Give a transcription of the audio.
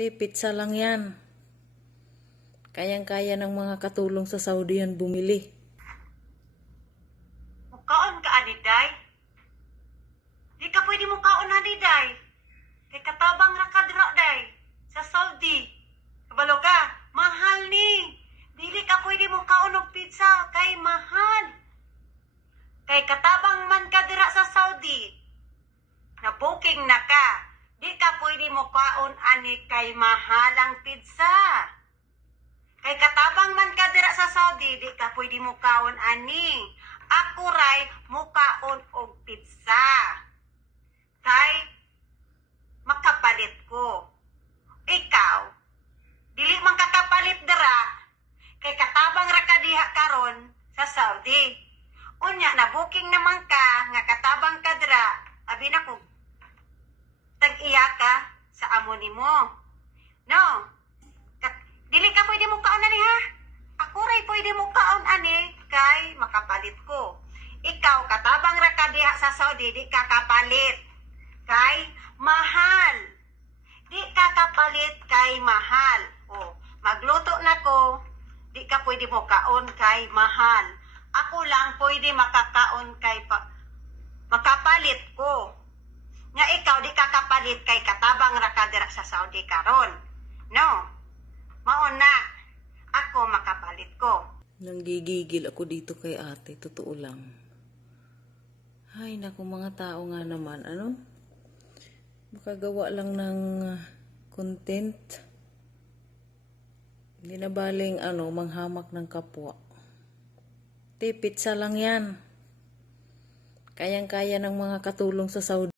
Pizza lang yan. Kayang-kaya ng mga katulong sa Saudi yan bumili. Mukaon ka, Aniday? Di ka pwede mukaon, Aniday. Kay katabang ra ka dira, day. Sa Saudi. Kabalo ka, mahal ni. Dili ka pwede mukaon og pizza, kay mahal. Kay katabang man ka dira sa Saudi. Na booking na ka. Di ka pwede mukaon, ani, kay mahal ang pizza. Kay katabang man ka dira sa Saudi, di ka pwede mukaon, ani. Ako ray mukaon og pizza. Kay makapalit ko. Ikaw, dili man ka kapalit dira, kay katabang ra ka diha karon sa Saudi. Unya na booking naman ka nga katabang ka dira, abi na ko. Tag-iya ka sa amo nimo. No. Dili ka pwede mo kaon ani ha. Ako ray pwede mo kaon ani kay makapalit ko. Ikaw katabang ra ka diha sa Saudi, di ka kapalit. Kay mahal. Di ka kapalit kay mahal. O, magluto na ko, di ka pwede mo kaon kay mahal. Ako lang pwede makakaon kay makapalit ko. Nga ikaw di ka kapalit kay katabang ra ka dira sa Saudi karon. No. Mao na. Ako makapalit ko. Nanggigigil ako dito kay ate. Totoo lang. Ay, naku mga tao nga naman. Ano? Makagawa lang ng content. Hindi na baling manghamak ng kapwa. Pizza lang yan. Kayang-kaya ng mga katulong sa Saudi.